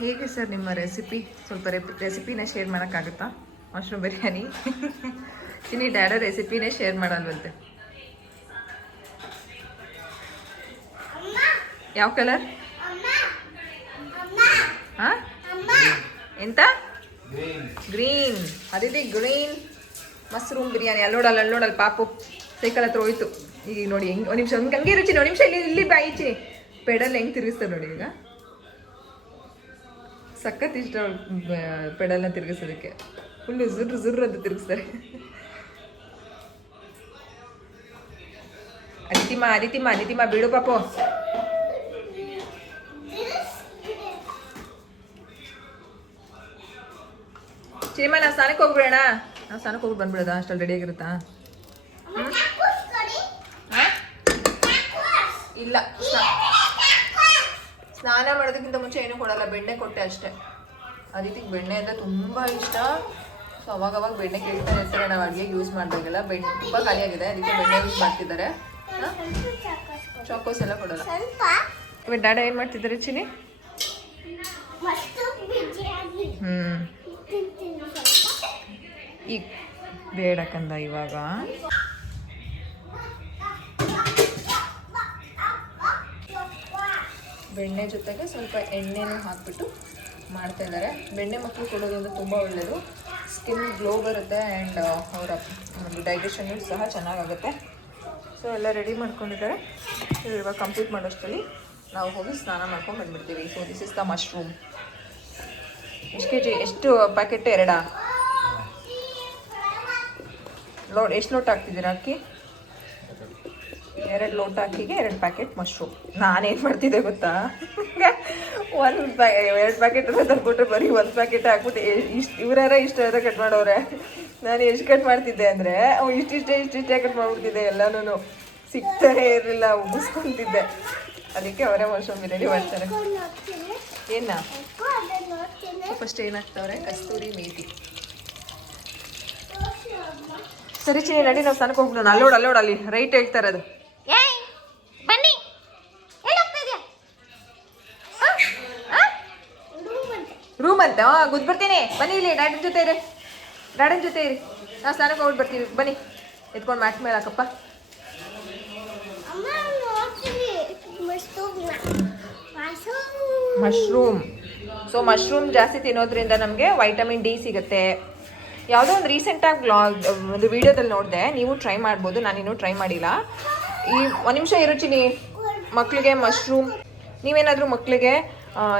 ಹೇಗೆ ಸರ್ ನಿಮ್ಮ ರೆಸಿಪಿ ಸ್ವಲ್ಪ ರೆಸಿಪಿನ ಶೇರ್ ಮಾಡೋಕ್ಕಾಗುತ್ತಾ? ಮಶ್ರೂಮ್ ಬಿರಿಯಾನಿ ಇನ್ನು ಡ್ಯಾಡ ರೆಸಿಪಿನೇ ಶೇರ್ ಮಾಡಲ್ವಂತೆ. ಯಾವ ಕಲರ್ ಹಾ ಎಂತ? ಗ್ರೀನ್ ಅದಿದೆ ಗ್ರೀನ್ ಮಶ್ರೂಮ್ ಬಿರಿಯಾನಿ ಅಲ್ಲಿ ನೋಡಲ್ಲ ಅಲ್ಲಿ ನೋಡಲ್ಲ ಪಾಪು. ಸೈಕಲ್ ಹತ್ರ ಹೋಯ್ತು. ಈಗ ನೋಡಿ, ಹೆಂಗೆ ಒಂದು ನಿಮಿಷ ಹಂಗೆ ಹಂಗೆ ರುಚಿ ನೋಡಿ ನಿಮಿಷ ಇಲ್ಲಿ ಇಲ್ಲಿ ಬಾಯಿಚಿ ಪೆಡಲ್ ಹೆಂಗೆ ತಿರುಗಿಸ್ತಾರೆ ನೋಡಿ ಈಗ. ಸಖತ್ ಇಷ್ಟ ಪೆಡಲ್ನ ತಿರುಗಿಸೋದಕ್ಕೆ. ಫುಲ್ಲು ಜುರ್ ಜುರ್ ಅಂತ ತಿರುಗಿಸ್ತಾರೆ. ಅದಿತಿಮ್ಮ ಅದಿತಿಮ್ಮ ಅದಿತಿಮ್ಮ ಬಿಡು ಪಾಪು. ಚಿನಿಮ್ಮ ನಾವು ಸ್ನಾನಕ್ಕೆ ಹೋಗ್ಬಿಡೋಣ. ನಾವು ಸ್ನಾನಕ್ಕೆ ಹೋಗಿ ಬಂದ್ಬಿಡೋದಾ? ಅಷ್ಟಲ್ಲಿ ರೆಡಿ ಆಗಿರುತ್ತಾ? ಹಾ? ಇಲ್ಲ ಸ್ನಾನ ಮಾಡೋದಕ್ಕಿಂತ ಮುಂಚೆ ಏನು ಕೊಡಲ್ಲ ಬೆಣ್ಣೆ ಕೊಟ್ಟೆ ಅಷ್ಟೇ. ಅದಿತಿಗೆ ಬೆಣ್ಣೆ ಅಂದ್ರೆ ತುಂಬಾ ಇಷ್ಟ. ಸೊ ಅವಾಗ ಅವಾಗ ಬೆಣ್ಣೆ ಕೇಳ್ತಾರೆ ಇರ್ತಾರೆ ನಾವು ಅಡುಗೆಗೆ ಯೂಸ್ ಮಾಡಿದಾಗೆಲ್ಲ ಬೆಣ್ಣೆ ತುಂಬ ಖಾಲಿಯಾಗಿದೆ ಅದಕ್ಕೆ ಬೆಣ್ಣೆ ಯೂಸ್ ಮಾಡ್ತಿದ್ದಾರೆ. ಚಾಕೋಸ್ ಎಲ್ಲ ಕೊಡಲ್ಲ. ಇವಾಗ ಡ್ಯಾಡ ಏನು ಮಾಡ್ತಿದ್ದಾರೆ ಚಿನಿ ಹ್ಞೂ ಈಗ ಬೇಡ ಕಂದ ಇವಾಗ. ಬೆಣ್ಣೆ ಜೊತೆಗೆ ಸ್ವಲ್ಪ ಎಣ್ಣೆನೂ ಹಾಕ್ಬಿಟ್ಟು ಮಾಡ್ತಾ ಇದ್ದಾರೆ. ಬೆಣ್ಣೆ ಮಕ್ಕಳು ಕೊಡೋದ್ರಿಂದ ತುಂಬ ಒಳ್ಳೆಯದು ಸ್ಕಿನ್ ಗ್ಲೋ ಬರುತ್ತೆ ಆ್ಯಂಡ್ ಅವರ ಡೈಜೆಷನ್ ಸಹ ಚೆನ್ನಾಗಾಗುತ್ತೆ. ಸೊ ಎಲ್ಲ ರೆಡಿ ಮಾಡ್ಕೊಂಡಿದ್ದಾರೆ. ಇವಾಗ ಕಂಪ್ಲೀಟ್ ಮಾಡೋಷ್ಟರಲ್ಲಿ ನಾವು ಹೋಗಿ ಸ್ನಾನ ಮಾಡ್ಕೊಂಡು ಬಂದ್ಬಿಡ್ತೀವಿ. So this is the mushroom ಎಷ್ಟು ಕೆ ಜಿ ಎಷ್ಟು ಪ್ಯಾಕೆಟ್ ಎರಡಾ? ಲೋಡ್ ಎಷ್ಟು ಲೋಟ ಹಾಕ್ತಿದ್ದೀರಾ ಅಕ್ಕಿ? ಎರಡು ಲೋಟ ಅಕ್ಕಿಗೆ ಎರಡು ಪ್ಯಾಕೆಟ್ ಮಶ್ರೂಮ್. ನಾನೇನು ಮಾಡ್ತಿದ್ದೆ ಗೊತ್ತಾ? ಒಂದು ಪ್ಯಾ, ಎರಡು ಪ್ಯಾಕೆಟ್ ತಂದ್ಕೊಟ್ರೆ ಬರೀ ಒಂದು ಪ್ಯಾಕೆಟ್ ಹಾಕ್ಬಿಟ್ಟು ಇಷ್ಟು ಇವರಾರ ಇಷ್ಟ ಎಲ್ಲ ಕಟ್ ಮಾಡೋರೆ ನಾನು ಎಷ್ಟು ಕಟ್ ಮಾಡ್ತಿದ್ದೆ ಅಂದರೆ, ಅವು ಇಷ್ಟಿಷ್ಟೇ ಇಷ್ಟಿಷ್ಟೇ ಕಟ್ ಮಾಡ್ಬಿಡ್ತಿದ್ದೆ ಎಲ್ಲನೂ ಸಿಗ್ತಾನೆ ಇರಲಿಲ್ಲ, ಉಗಿಸ್ಕೊಂತಿದ್ದೆ. ಅದಕ್ಕೆ ಅವರೇ ಮಶ್ರೂಮ್ ಬಿರಿಯಾನಿ ಮಾಡ್ತಾರೆ. ಏನ? ಫಸ್ಟ್ ಏನಾಗ್ತವ್ರೆ? ಕಸ್ತೂರಿ ಮೇತಿ. ಸರಿ ಚಿನ್ನಿ, ನಡಿ, ನಾವು ಸ್ನಾನಕ್ಕೆ ಹೋಗ್ಬಿಡೋಣ. ಅಲ್ಲೋಡ ಅಲ್ಲೋಡ ಅಲ್ಲಿ. ರೈಟ್ ಹೇಳ್ತಾರೆ ಇರೋದು ಏಯ್ ಬನ್ನಿ ಎಲ್ಲಿ ಹೋಗ್ತಾ ಇದೆಯಾ ರೂಮ್ ಅಂತ? ಗುದ್ಬಿಡ್ತೀನಿ ಬನ್ನಿ ಇಲ್ಲಿ, ಡ್ಯಾಡನ್ ಜೊತೆ ಇರಿ. ಡ್ಯಾಡನ್ ಜೊತೆ ಇರಿ. ನಾವು ಸ್ನಾನಕ್ಕೆ ಹೋಗಿ ಬರ್ತೀವಿ ಬನ್ನಿ. ಎತ್ಕೊಂಡು ಮ್ಯಾಟ್ ಮೇಲೆ ಹಾಕಪ್ಪ. ಮಶ್ರೂಮ್. ಸೊ ಮಶ್ರೂಮ್ ಜಾಸ್ತಿ ತಿನ್ನೋದ್ರಿಂದ ನಮಗೆ ವೈಟಮಿನ್ ಡಿ ಸಿಗುತ್ತೆ. ಯಾವುದೋ ಒಂದು ರೀಸೆಂಟಾಗಿ ಬ್ಲಾಗ್ ಒಂದು ವಿಡಿಯೋದಲ್ಲಿ ನೋಡಿದೆ. ನೀವು ಟ್ರೈ ಮಾಡ್ಬೋದು. ನಾನಿನ್ನೂ ಟ್ರೈ ಮಾಡಿಲ್ಲ. ಈ, ಒಂದು ನಿಮಿಷ ಇರುಚಿನಿ ಮಕ್ಕಳಿಗೆ ಮಶ್ರೂಮ್. ನೀವೇನಾದರೂ ಮಕ್ಕಳಿಗೆ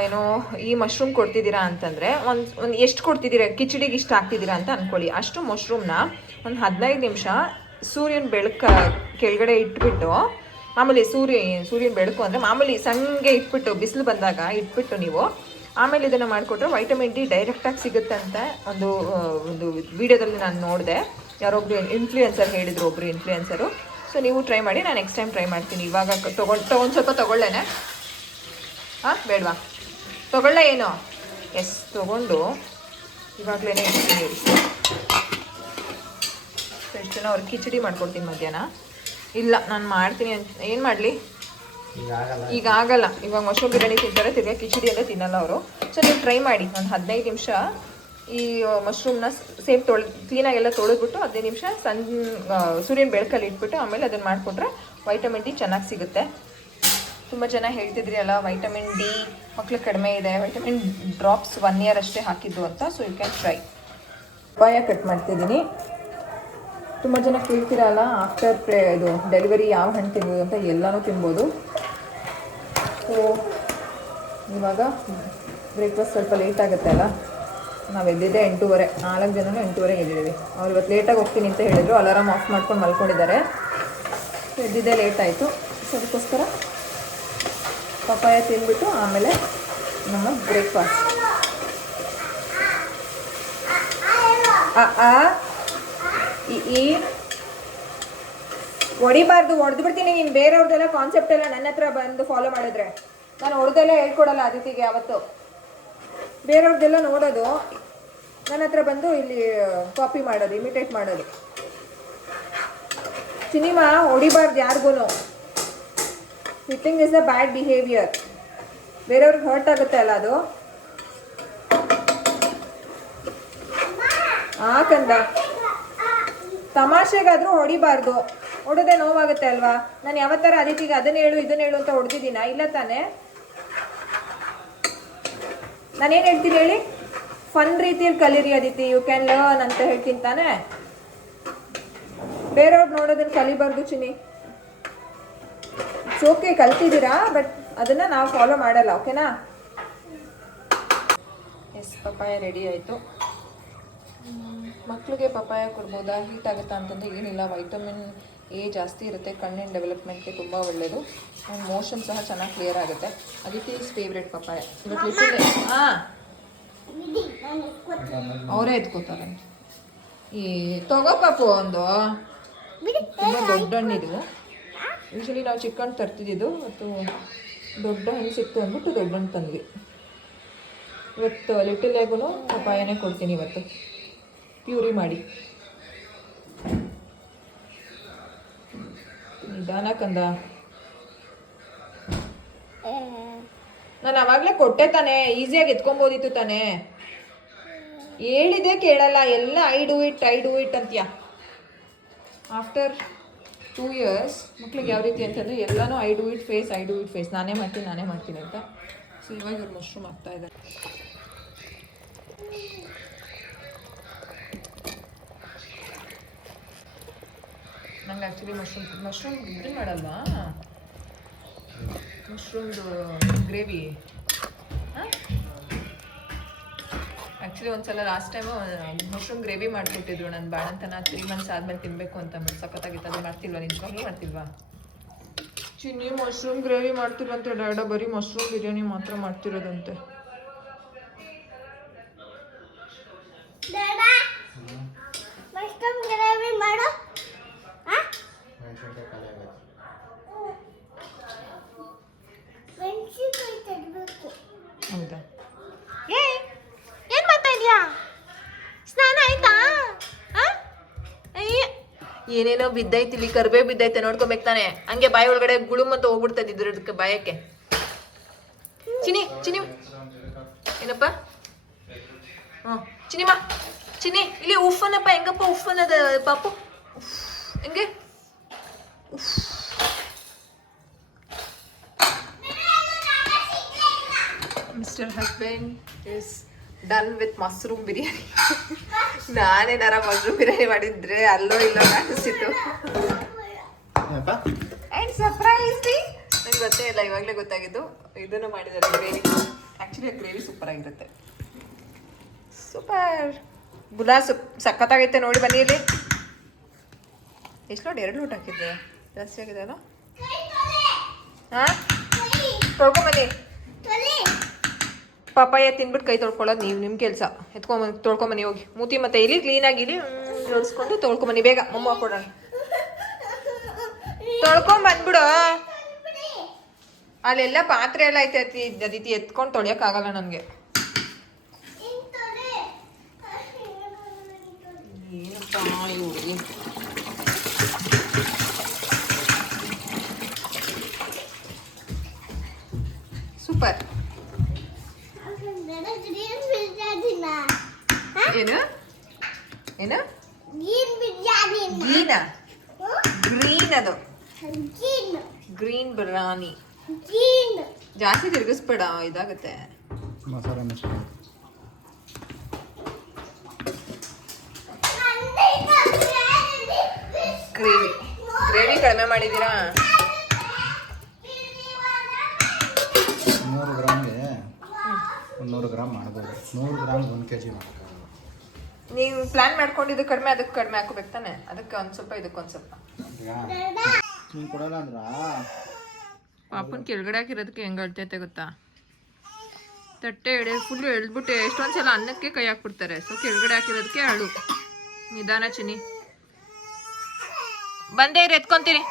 ಏನೋ ಈ ಮಶ್ರೂಮ್ ಕೊಡ್ತಿದ್ದೀರಾ ಅಂತಂದರೆ ಒಂದು ಒಂದು ಎಷ್ಟು ಕೊಡ್ತಿದ್ದೀರಾ? ಕಿಚಡಿಗೆ ಇಷ್ಟ ಹಾಕ್ತಿದ್ದೀರಾ ಅಂತ ಅಂದ್ಕೊಳ್ಳಿ ಅಷ್ಟು ಮಶ್ರೂಮ್ನ ಒಂದು ಹದಿನೈದು ನಿಮಿಷ ಸೂರ್ಯನ ಬೆಳಕ ಕೆಳಗಡೆ ಇಟ್ಬಿಟ್ಟು ಮಾಮೂಲಿ ಸೂರ್ಯ, ಸೂರ್ಯನ ಬೆಳಕು ಅಂದರೆ ಮಾಮೂಲಿ ಸಣ್ಣಗೆ ಇಟ್ಬಿಟ್ಟು, ಬಿಸಿಲು ಬಂದಾಗ ಇಟ್ಬಿಟ್ಟು ನೀವು, ಆಮೇಲೆ ಇದನ್ನು ಮಾಡಿಕೊಟ್ರೆ ವೈಟಮಿನ್ ಡಿ ಡೈರೆಕ್ಟಾಗಿ ಸಿಗುತ್ತೆ ಅಂತ ಒಂದು ಒಂದು ವಿಡಿಯೋದಲ್ಲಿ ನಾನು ನೋಡಿದೆ. ಯಾರೊಬ್ರು ಇನ್ಫ್ಲೂಯೆನ್ಸರ್ ಹೇಳಿದರು, ಒಬ್ರು ಇನ್ಫ್ಲೂಯೆನ್ಸರು ಸೊ ನೀವು ಟ್ರೈ ಮಾಡಿ, ನಾನು ನೆಕ್ಸ್ಟ್ ಟೈಮ್ ಟ್ರೈ ಮಾಡ್ತೀನಿ. ಇವಾಗ ತೊಗೊಂಡು ಒಂದು ಸ್ವಲ್ಪ ತೊಗೊಳ್ಳೇನೆ. ಹಾಂ ಬೇಡವಾ. ತೊಗೊಳ್ಳ ಏನು. ಎಸ್ ತೊಗೊಂಡು. ಇವಾಗಲೇ ಇಡ್ತೀನಿ. ಎಷ್ಟು ಜನ ಅವ್ರಿಗೆ ಕಿಚಡಿ ಮಾಡ್ಕೊಡ್ತೀನಿ ಮಧ್ಯಾಹ್ನ? ಇಲ್ಲ ನಾನು ಮಾಡ್ತೀನಿ ಅಂತ. ಏನು ಮಾಡಲಿ? ಈಗ ಆಗಲ್ಲ. ಇವಾಗ ಮಶ್ರೂಮ್ ಬಿರಿಯಾನಿ ತಿಂತಾರೆ ತಿರ್ಗಾ ಕಿಚಡಿ ಎಲ್ಲ ತಿನ್ನಲ್ಲ ಅವರು. ಸೊ ನೀವು ಟ್ರೈ ಮಾಡಿ. ಒಂದು ಹದಿನೈದು ನಿಮಿಷ ಈ ಮಶ್ರೂಮ್ನ ಸೇಫ್ ತೊಳೆ ಕ್ಲೀನಾಗೆಲ್ಲ ತೊಳೆದ್ಬಿಟ್ಟು ಹದಿನೈದು ನಿಮಿಷ ಸಣ್ಣ ಆ, ಸೂರ್ಯನ ಬೆಳಕಲ್ಲಿ ಇಟ್ಬಿಟ್ಟು ಆಮೇಲೆ ಅದನ್ನು ಮಾಡಿಕೊಟ್ರೆ ವೈಟಮಿನ್ ಡಿ ಚೆನ್ನಾಗಿ ಸಿಗುತ್ತೆ. ತುಂಬ ಜನ ಹೇಳ್ತಿದ್ರಿ ಅಲ್ಲ ವೈಟಮಿನ್ ಡಿ ಮಕ್ಕಳು ಕಡಿಮೆ ಇದೆ ವೈಟಮಿನ್ ಡ್ರಾಪ್ಸ್ ಒನ್ ಇಯರ್ ಅಷ್ಟೇ ಹಾಕಿದ್ದು ಅಂತ so you can try papaya cut ಮಾಡ್ತಿದ್ದೀನಿ. ತುಂಬ ಜನ ಕೇಳ್ತಿರಲ್ಲ ಆಫ್ಟರ್ ಪ್ರೇ ಇದು ಡೆಲಿವರಿ ಯಾವ ಹಣ್ಣು ತಿನ್ಬೋದು ಅಂತ ಎಲ್ಲನೂ ತಿನ್ಬೋದು. ಸೊ ಇವಾಗ ಬ್ರೇಕ್ಫಾಸ್ಟ್ ಸ್ವಲ್ಪ ಲೇಟ್ ಆಗುತ್ತೆ ಅಲ್ಲ? ನಾವು ಎದ್ದಿದ್ದೆ ಎಂಟೂವರೆ, ನಾಲ್ಕು ಜನನೂ ಎಂಟೂವರೆಗೆ ಎದ್ದಿದ್ದೀವಿ. ಅವ್ರು ಇವತ್ತು ಲೇಟಾಗಿ ಹೋಗ್ತೀನಿ ಅಂತ ಹೇಳಿದರು, ಅಲಾರಾಮ್ ಆಫ್ ಮಾಡ್ಕೊಂಡು ಮಲ್ಕೊಂಡಿದ್ದಾರೆ. ಎದ್ದಿದ್ದೆ ಲೇಟ್ ಆಯಿತು. ಸೊ ಅದಕ್ಕೋಸ್ಕರ ಪಪ್ಪಾಯ ತಿಂದ್ಬಿಟ್ಟು ಆಮೇಲೆ ನಮ್ಮ ಬ್ರೇಕ್ಫಾಸ್ಟ್. ಆ ಈ ಹೊಡಿಬಾರ್ದು, ಹೊಡೆದು ಬಿಡ್ತೀನಿ ನೀನು ಬೇರೆಯವ್ರದ್ದೆಲ್ಲ ಕಾನ್ಸೆಪ್ಟ್ ಎಲ್ಲ ನನ್ನ ಹತ್ರ ಬಂದು ಫಾಲೋ ಮಾಡಿದ್ರೆ. ನಾನು ಹೊಡೆದೆಲ್ಲ ಹೇಳ್ಕೊಡಲ್ಲ ಅದಿತಿಗೆ ಯಾವತ್ತು ಬೇರೆಯವ್ರದ್ದೆಲ್ಲ ನೋಡೋದು, ನನ್ನ ಹತ್ರ ಬಂದು ಇಲ್ಲಿ ಕಾಪಿ ಮಾಡೋದು ಇಮಿಟೇಟ್ ಮಾಡೋದು. ಸಿನಿಮಾ ಹೊಡಿಬಾರ್ದು ಯಾರಿಗೂ sitting is a bad behaviour ಬೇರೆಯವ್ರಿಗೆ ಹರ್ಟ್ ಆಗುತ್ತೆ ಅಲ್ಲ ಅದು? ಆ ಕಂದ, ತಮಾಷೆಗಾದ್ರೂ ಹೊಡಿಬಾರ್ದು. ಹೊಡೋದೆ ನೋವಾಗುತ್ತೆ ಅಲ್ವಾ? ನಾನು ಯಾವ ಥರ ಅದಿತಿಗೆ ಅದನ್ನ ಹೇಳು, ಇದನ್ನ ಹೇಳು ಅಂತ ಹೊಡೆದಿದ್ದೀನ? ಇಲ್ಲ ತಾನೇ? ನಾನೇನು ಹೇಳ್ತೀನಿ ಹೇಳಿ? ಫನ್ ರೀತಿಯಲ್ಲಿ ಕಲೀರಿ ಅದಿತಿ ಯು ಕ್ಯಾನ್ ಲರ್ನ್ ಅಂತ ಹೇಳ್ತೀನಿ ತಾನೇ? ಬೇರೆಯವ್ರು ನೋಡೋದನ್ನ ಕಲಿಬಾರ್ದು ಚಿನಿ ಓಕೆ ಕಲ್ತಿದ್ದೀರಾ? ಬಟ್ ಅದನ್ನ ನಾವು ಫಾಲೋ ಮಾಡಲ್ಲ ಓಕೆನಾ ಎಸ್ ಪಪ್ಪಾಯ ರೆಡಿ ಆಯಿತು. ಮಕ್ಕಳಿಗೆ ಪಪ್ಪಾಯ ಕೊಡ್ಬೋದಾ? ಹೀಟ್ ಆಗುತ್ತಾ ಅಂತಂದ್ರೆ ಏನಿಲ್ಲ. ವೈಟಮಿನ್ ಎ ಜಾಸ್ತಿ ಇರುತ್ತೆ. ಕಣ್ಣಿನ ಡೆವಲಪ್ಮೆಂಟ್ಗೆ ತುಂಬ ಒಳ್ಳೆಯದು ಆ್ಯಂಡ್ ಮೋಷನ್ ಸಹ ಚೆನ್ನಾಗಿ ಕ್ಲಿಯರ್ ಆಗುತ್ತೆ. ಅದಕ್ಕೆ ಈಸ್ ಫೇವ್ರೆಟ್ ಪಪ್ಪಾಯ. ಇವತ್ತು ಹಾಂ ಅವರೇ ಎತ್ಕೋತಾರೆ. ಈ ತಗೋ ಪಾಪು ಒಂದು. ತುಂಬ ದೊಡ್ಡ ಹಣ್ಣಿದು ಯೂಶಲಿ ನಾವು ಚಿಕ್ಕ ಹಣ್ಣು ತರ್ತಿದ್ದು ಮತ್ತು ದೊಡ್ಡ ಹಣ್ಣು ಸಿಕ್ತು ಅಂದ್ಬಿಟ್ಟು ದೊಡ್ಡ ಹಣ್ಣು ತಂದ್ವಿ. ಇವತ್ತು ಲಿಟಲ್ ಆಗೂ ಪಪ್ಪಾಯನೇ ಕೊಡ್ತೀನಿ ಇವತ್ತು. ಪ್ಯೂರಿ ಮಾಡಿ. ನಿಧಾನ ಕಂದ. ನಾನು ಅವಾಗಲೇ ಕೊಟ್ಟೆ ತಾನೇ ಈಸಿಯಾಗಿ ಎತ್ಕೊಂಬೋದಿತ್ತು ತಾನೆ. ಹೇಳಿದೆ ಕೇಳಲ್ಲ, ಎಲ್ಲ I do it I do it ಅಂತೀಯ. ಆಫ್ಟರ್ ಟೂ ಇಯರ್ಸ್ ಮಕ್ಳಿಗೆ ಯಾವ ರೀತಿ ಅಂತಂದರೆ ಎಲ್ಲನೂ I do it face I do it face ನಾನೇ ಮಾಡ್ತೀನಿ ನಾನೇ ಮಾಡ್ತೀನಿ ಅಂತ. ಸೊ ಇವಾಗ ಇವ್ರು ಮಶ್ರೂಮ್ ಆಗ್ತಾ ಇದ್ದಾರೆ. ನಂಗೆ ಆ್ಯಕ್ಚುಲಿ ಮಶ್ರೂಮ್ ಮಶ್ರೂಮ್ ಇದು ಮಾಡಲ್ವಾ? ಮಶ್ರೂಮ್ದು ಗ್ರೇವಿ ಆ್ಯಕ್ಚುಲಿ ಒಂದ್ಸಲ ಲಾಸ್ಟ್ ಟೈಮ್ ಮಶ್ರೂಮ್ ಗ್ರೇವಿ ಮಾಡಿಕೊಟ್ಟಿದ್ರು ನನ್ನ ಬಾಣಂತನ. ತ್ರೀ ಮಂತ್ಸ್ ಆದ್ಮೇಲೆ ತಿನ್ನಬೇಕು ಅಂತ ಅಂದ್ಬಿಟ್ಟು ಸಖತ್ತಾಗಿತ್ತು. ಅದು ಮಾಡ್ತಿಲ್ವಾ ನಿಜವಾಗ್ಲೂ ಮಾಡ್ತಿಲ್ವಾ? ಚಿನ್ನಿ ಮಶ್ರೂಮ್ ಗ್ರೇವಿ ಮಾಡ್ತಿರಂತೆ. ಡಾಡ ಬರೀ ಮಶ್ರೂಮ್ ಬಿರಿಯಾನಿ ಮಾತ್ರ ಮಾಡ್ತಿರೋದಂತೆ. ಏನೇನೋ ಬಿದ್ದೈತಿ, ಇಲ್ಲಿ ಕರ್ಬೇ ಬಿದ್ದೈತೆ ನೋಡ್ಕೊಬೇಕು ತಾನೆ. ಹಂಗೆ ಬಾಯಿ ಒಳಗಡೆ ಗುಳುಮ್ ಅಂತ ಹೋಗ್ಬಿಡ್ತಾ ಅದಕ್ಕೆ ಬಾಯಕ್ಕೆ. ಚಿನಿ ಚಿನಿ ಏನಪ್ಪ? ಹ್ಞೂ. ಚಿನಿಮಾ ಚಿನಿ ಇಲ್ಲಿ ಉಫ್ ಅನ್ನಪ್ಪ ಹೆಂಗಪ್ಪ ಉಫ್ ಅದ ಪಾಪು. ಹೆಂಗೆ? ಉಫ್. Mister husband is done with mushroom biryani ನಾನೇನಾರ mushroom biryani ಮಾಡಿದ್ರೆ ಅಲ್ಲೋ ಇಲ್ಲೋ ಅನಿಸ್ತಿತ್ತು ಆ್ಯಂಡ್ ಸರ್ಪ್ರೈಸ್ಲಿ ನಂಗೆ ಗೊತ್ತೇ ಇಲ್ಲ ಇವಾಗಲೇ ಗೊತ್ತಾಗಿದ್ದು. ಇದನ್ನು ಮಾಡಿದ್ದಾರೆ ಗ್ರೇವಿ. ಆ್ಯಕ್ಚುಲಿ ಗ್ರೇವಿ ಸೂಪರ್ ಆಗಿರುತ್ತೆ. ಸೂಪರ್ ಗುಲಾ ಸುಪ್ ಸಖತ್ತಾಗೈತೆ ನೋಡಿ ಬನ್ನಿ ಇಲ್ಲಿ. ಎಷ್ಟು ನೋಡಿ ಎರಡು ಊಟ ಹಾಕಿದ್ದೆ. ಜಾಸ್ತಿ ಆಗಿದೆ ಅಲ್ಲ ಹಾಂ? ತೊಳ್ಕೊಂಬನ್ನಿ ಪಪ್ಪಾಯ ತಿನ್ಬಿಟ್ಟು ಕೈ ತೊಳ್ಕೊಳ್ಳೋದು ನೀವು ನಿಮ್ಮ ಕೆಲಸ. ಎತ್ಕೊಂಬಂದು ತೊಳ್ಕೊಂಬನಿ ಹೋಗಿ. ಮೂತಿ ಮತ್ತೆ ಇಲ್ಲಿ ಕ್ಲೀನಾಗಿ ಇಲ್ಲಿ ಜೋಡಿಸ್ಕೊಂಡು ತೊಳ್ಕೊಂಬನಿ ಬೇಗ ಮೊಮ್ಮ ಕೊಡೋಣ. ತೊಳ್ಕೊಂಡ್ ಬಂದ್ಬಿಡು. ಅಲ್ಲೆಲ್ಲ ಪಾತ್ರೆ ಎಲ್ಲ ಐತೆ ಅತಿ ಅದಿತಿ ಎತ್ಕೊಂಡು ತೊಳಿಯೋಕ್ಕಾಗಲ್ಲ ನನಗೆ. ಏನಪ್ಪ ಗ್ರೀನಾ ಗ್ರೀನ್ ಅದು ಗ್ರೀನ್ ಗ್ರೀನ್ ಜಾಸ್ತಿ ತಿರುಗಿಸ್ಬೇಡ ಇದಾಗುತ್ತೆ ಮಸಾಲೆ ಮಿಶ್ರಣ ಗ್ರೇವಿ ಗ್ರೇವಿ ಕಡಿಮೆ ಮಾಡಿದ್ದೀರಾ ನೂರು ಗ್ರಾಮ್ಗೆ ಒಂದು ನೂರು ಗ್ರಾಮ್ ಮಾಡ್ಬೋದು ನೂರು ಗ್ರಾಮ್ಗೆ ಒಂದು ಕೆ ಜಿ ಮಾಡ್ಬೋದು ನೀವು ಪ್ಲಾನ್ ಮಾಡ್ಕೊಂಡಿದ್ದು ಕಡಿಮೆ ಅದಕ್ಕೆ ಕಡಿಮೆ ಹಾಕೋಬೇಕು ತಾನೆ. ಅದಕ್ಕೆ ಒಂದು ಸ್ವಲ್ಪ ಇದಕ್ಕೆ ಒಂದು ಸ್ವಲ್ಪ. ನೀನು ಕೊಡಲ್ಲ ಅಂದ್ರ? ಪಾಪನ್ ಕೆಳಗಡೆ ಹಾಕಿರೋದಕ್ಕೆ ಹೆಂಗೆ ಅಳ್ತೈತೆ ಗೊತ್ತಾ? ತಟ್ಟೆ ಎಡೆ ಫುಲ್ ಎಳ್ದ್ಬಿಟ್ಟು. ಎಷ್ಟೊಂದು ಸಲ ಅನ್ನಕ್ಕೆ ಕೈ ಹಾಕ್ಬಿಡ್ತಾರೆ. ಸೊ ಕೆಳಗಡೆ ಹಾಕಿರೋದಕ್ಕೆ ಅಳು. ನಿಧಾನ ಚಿನಿ ಬಂದೇ ಇರು ಎತ್ಕೊಂತೀನಿ.